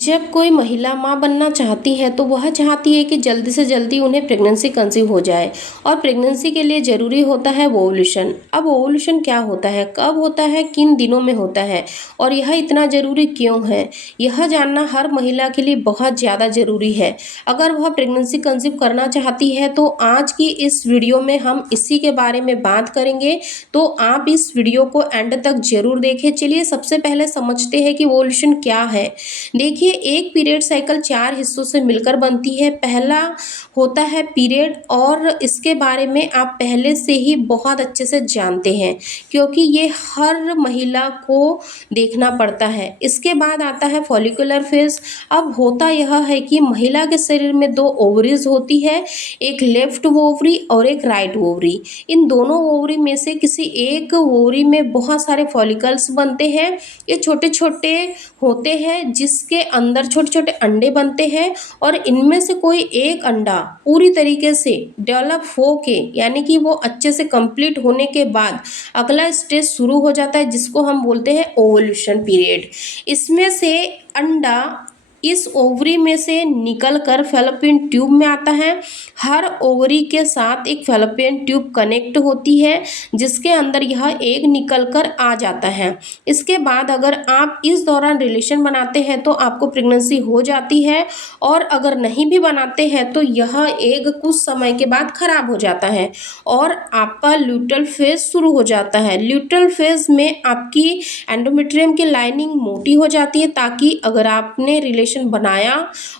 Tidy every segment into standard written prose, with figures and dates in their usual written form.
जब कोई महिला माँ बनना चाहती है तो वह चाहती है कि जल्दी से जल्दी उन्हें प्रेगनेंसी कंसीव हो जाए। और प्रेगनेंसी के लिए ज़रूरी होता है ओवुलेशन। अब ओवुलेशन क्या होता है, कब होता है, किन दिनों में होता है और यह इतना ज़रूरी क्यों है, यह जानना हर महिला के लिए बहुत ज़्यादा ज़रूरी है अगर वह प्रेगनेंसी कंसीव करना चाहती है। तो आज की इस वीडियो में हम इसी के बारे में बात करेंगे, तो आप इस वीडियो को एंड तक ज़रूर देखें। चलिए सबसे पहले समझते हैं कि ओवुलेशन क्या है। देखिए, एक पीरियड साइकिल 4 हिस्सों से मिलकर बनती है। पहला होता है पीरियड, और इसके बारे में आप पहले से ही बहुत अच्छे से जानते हैं क्योंकि ये हर महिला को देखना पड़ता है। इसके बाद आता है फॉलिकुलर फेज। अब होता यह है कि महिला के शरीर में 2 ओवरीज होती है, एक लेफ्ट ओवरी और एक राइट ओवरी। इन दोनों ओवरी में से किसी एक ओवरी में बहुत सारे फॉलिकल्स बनते हैं। ये छोटे छोटे होते हैं जिसके अंदर छोटे छोटे अंडे बनते हैं, और इनमें से कोई एक अंडा पूरी तरीके से डेवलप हो के, यानी कि वो अच्छे से कंप्लीट होने के बाद अगला स्टेज शुरू हो जाता है जिसको हम बोलते हैं ओवुलेशन पीरियड। इसमें से अंडा इस ओवरी में से निकलकर फैलोपियन ट्यूब में आता है। हर ओवरी के साथ एक फैलोपियन ट्यूब कनेक्ट होती है जिसके अंदर यह एग निकलकर आ जाता है। इसके बाद अगर आप इस दौरान रिलेशन बनाते हैं तो आपको प्रेगनेंसी हो जाती है, और अगर नहीं भी बनाते हैं तो यह एग कुछ समय के बाद खराब हो जाता है और आपका ल्यूटल फेज शुरू हो जाता है। ल्यूटल फेज में आपकी एंडोमेट्रियम की लाइनिंग मोटी हो जाती है ताकि अगर आपने रिलेशन बनाया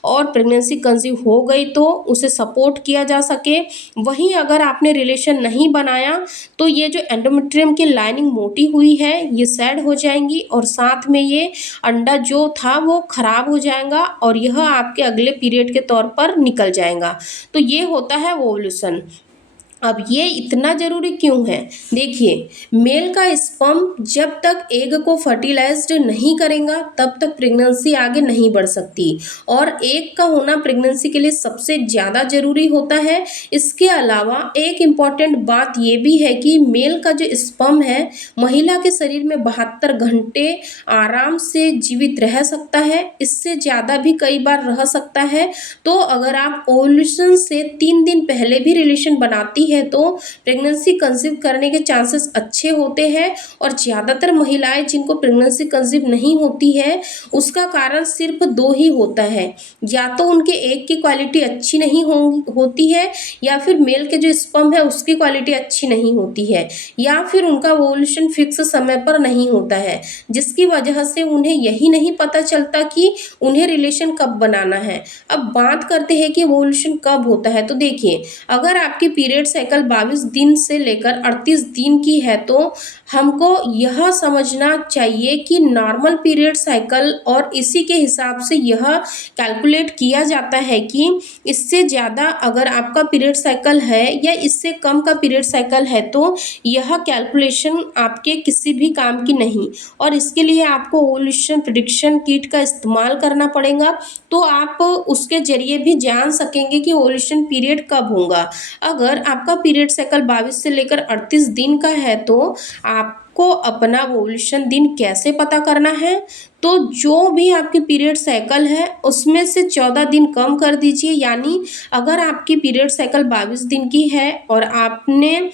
और प्रेगनेंसी कंसीव हो गई तो उसे सपोर्ट किया जा सके। वहीं अगर आपने रिलेशन नहीं बनाया तो ये जो एंडोमेट्रियम की लाइनिंग मोटी हुई है ये सैड हो जाएंगी, और साथ में ये अंडा जो था वो खराब हो जाएगा और यह आपके अगले पीरियड के तौर पर निकल जाएगा। तो ये होता है ओवुलेशन। अब ये इतना ज़रूरी क्यों है, देखिए, मेल का स्पर्म जब तक एग को फर्टिलाइज्ड नहीं करेगा तब तक प्रेगनेंसी आगे नहीं बढ़ सकती, और एग का होना प्रेगनेंसी के लिए सबसे ज़्यादा ज़रूरी होता है। इसके अलावा एक इम्पॉर्टेंट बात ये भी है कि मेल का जो स्पर्म है महिला के शरीर में 72 घंटे आराम से जीवित रह सकता है, इससे ज़्यादा भी कई बार रह सकता है। तो अगर आप ओवुलेशन से 3 दिन पहले भी रिलेशन बनाती है तो प्रेगनेंसी कंसीव करने के चांसेस अच्छे होते हैं। और ज़्यादातर महिलाएं जिनको प्रेगनेंसी कंसीव नहीं होती है उसका कारण सिर्फ 2 ही होता है, या तो उनके एग की क्वालिटी अच्छी नहीं होती है, या फिर मेल के जो स्पर्म है उसकी क्वालिटी अच्छी नहीं होती है, या फिर उनका ओवुलेशन फिक्स समय पर नहीं होता है, जिसकी वजह से उन्हें यही नहीं पता चलता कि उन्हें रिलेशन कब बनाना है। अब बात करते हैं कि ओवुलेशन कब होता है। तो देखिए, अगर आपकी पीरियड साइकिल 22 दिन से लेकर 38 दिन की है तो हमको यह समझना चाहिए कि नॉर्मल पीरियड साइकिल, और इसी के हिसाब से यह कैलकुलेट किया जाता है कि इससे ज़्यादा अगर आपका पीरियड साइकिल है या इससे कम का पीरियड साइकिल है तो यह कैलकुलेशन आपके किसी भी काम की नहीं, और इसके लिए आपको ओवुलेशन प्रेडिक्शन किट का इस्तेमाल करना पड़ेगा। तो आप उसके ज़रिए भी जान सकेंगे कि ओवुलेशन पीरियड कब होगा। अगर आपका पीरियड साइकिल 22 से लेकर 38 दिन का है तो आपको अपना ओवुलेशन दिन कैसे पता करना है, तो जो भी आपकी पीरियड साइकिल है उसमें से 14 दिन कम कर दीजिए। यानी अगर आपकी पीरियड साइकिल 22 दिन की है और आपने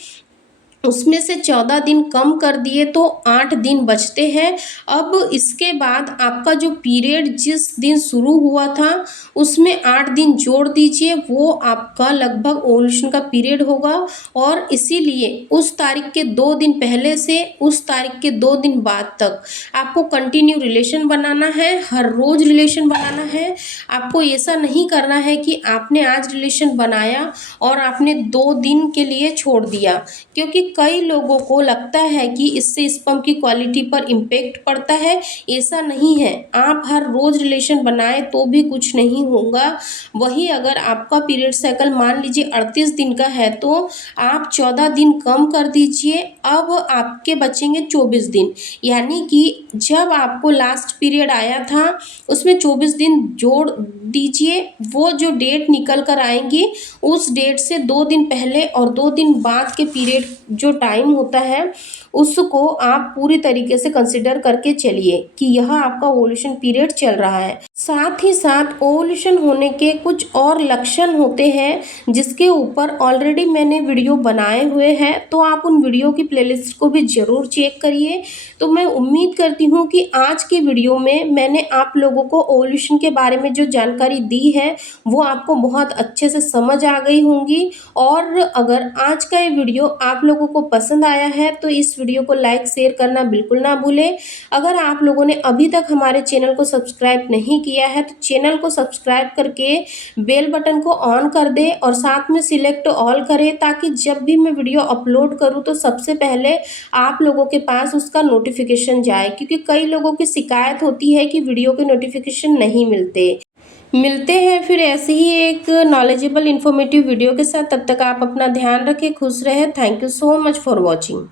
उसमें से 14 दिन कम कर दिए तो 8 दिन बचते हैं। अब इसके बाद आपका जो पीरियड जिस दिन शुरू हुआ था उसमें 8 दिन जोड़ दीजिए, वो आपका लगभग ओवुलेशन का पीरियड होगा। और इसीलिए उस तारीख के 2 दिन पहले से उस तारीख के 2 दिन बाद तक आपको कंटिन्यू रिलेशन बनाना है, हर रोज़ रिलेशन बनाना है। आपको ऐसा नहीं करना है कि आपने आज रिलेशन बनाया और आपने 2 दिन के लिए छोड़ दिया, क्योंकि कई लोगों को लगता है कि इससे स्पर्म की क्वालिटी पर इम्पैक्ट पड़ता है। ऐसा नहीं है, आप हर रोज़ रिलेशन बनाए तो भी कुछ नहीं होगा। वही अगर आपका पीरियड साइकिल मान लीजिए 38 दिन का है तो आप 14 दिन कम कर दीजिए, अब आपके बचेंगे 24 दिन। यानी कि जब आपको लास्ट पीरियड आया था उसमें 24 दिन जोड़ दीजिए, वो जो डेट निकल कर आएंगी उस डेट से 2 दिन पहले और 2 दिन बाद के पीरियड जो टाइम होता है उसको आप पूरी तरीके से कंसिडर करके चलिए कि यह आपका ओवुलेशन पीरियड चल रहा है। साथ ही साथ ओवुलेशन होने के कुछ और लक्षण होते हैं जिसके ऊपर ऑलरेडी मैंने वीडियो बनाए हुए हैं, तो आप उन वीडियो की प्लेलिस्ट को भी ज़रूर चेक करिए। तो मैं उम्मीद करती हूँ कि आज की वीडियो में मैंने आप लोगों को ओवुलेशन के बारे में जो जानकारी दी है वो आपको बहुत अच्छे से समझ आ गई होंगी। और अगर आज का ये वीडियो आप लोगों को पसंद आया है तो इस वीडियो को लाइक शेयर करना बिल्कुल ना भूलें। अगर आप लोगों ने अभी तक हमारे चैनल को सब्सक्राइब नहीं किया है तो चैनल को सब्सक्राइब करके बेल बटन को ऑन कर दें और साथ में सिलेक्ट ऑल करें, ताकि जब भी मैं वीडियो अपलोड करूं तो सबसे पहले आप लोगों के पास उसका नोटिफिकेशन जाए, क्योंकि कई लोगों की शिकायत होती है कि वीडियो के नोटिफिकेशन नहीं मिलते हैं फिर ऐसे ही एक नॉलेजेबल इन्फॉर्मेटिव वीडियो के साथ। तब तक आप अपना ध्यान रखें, खुश रहें। Thank you so much for watching.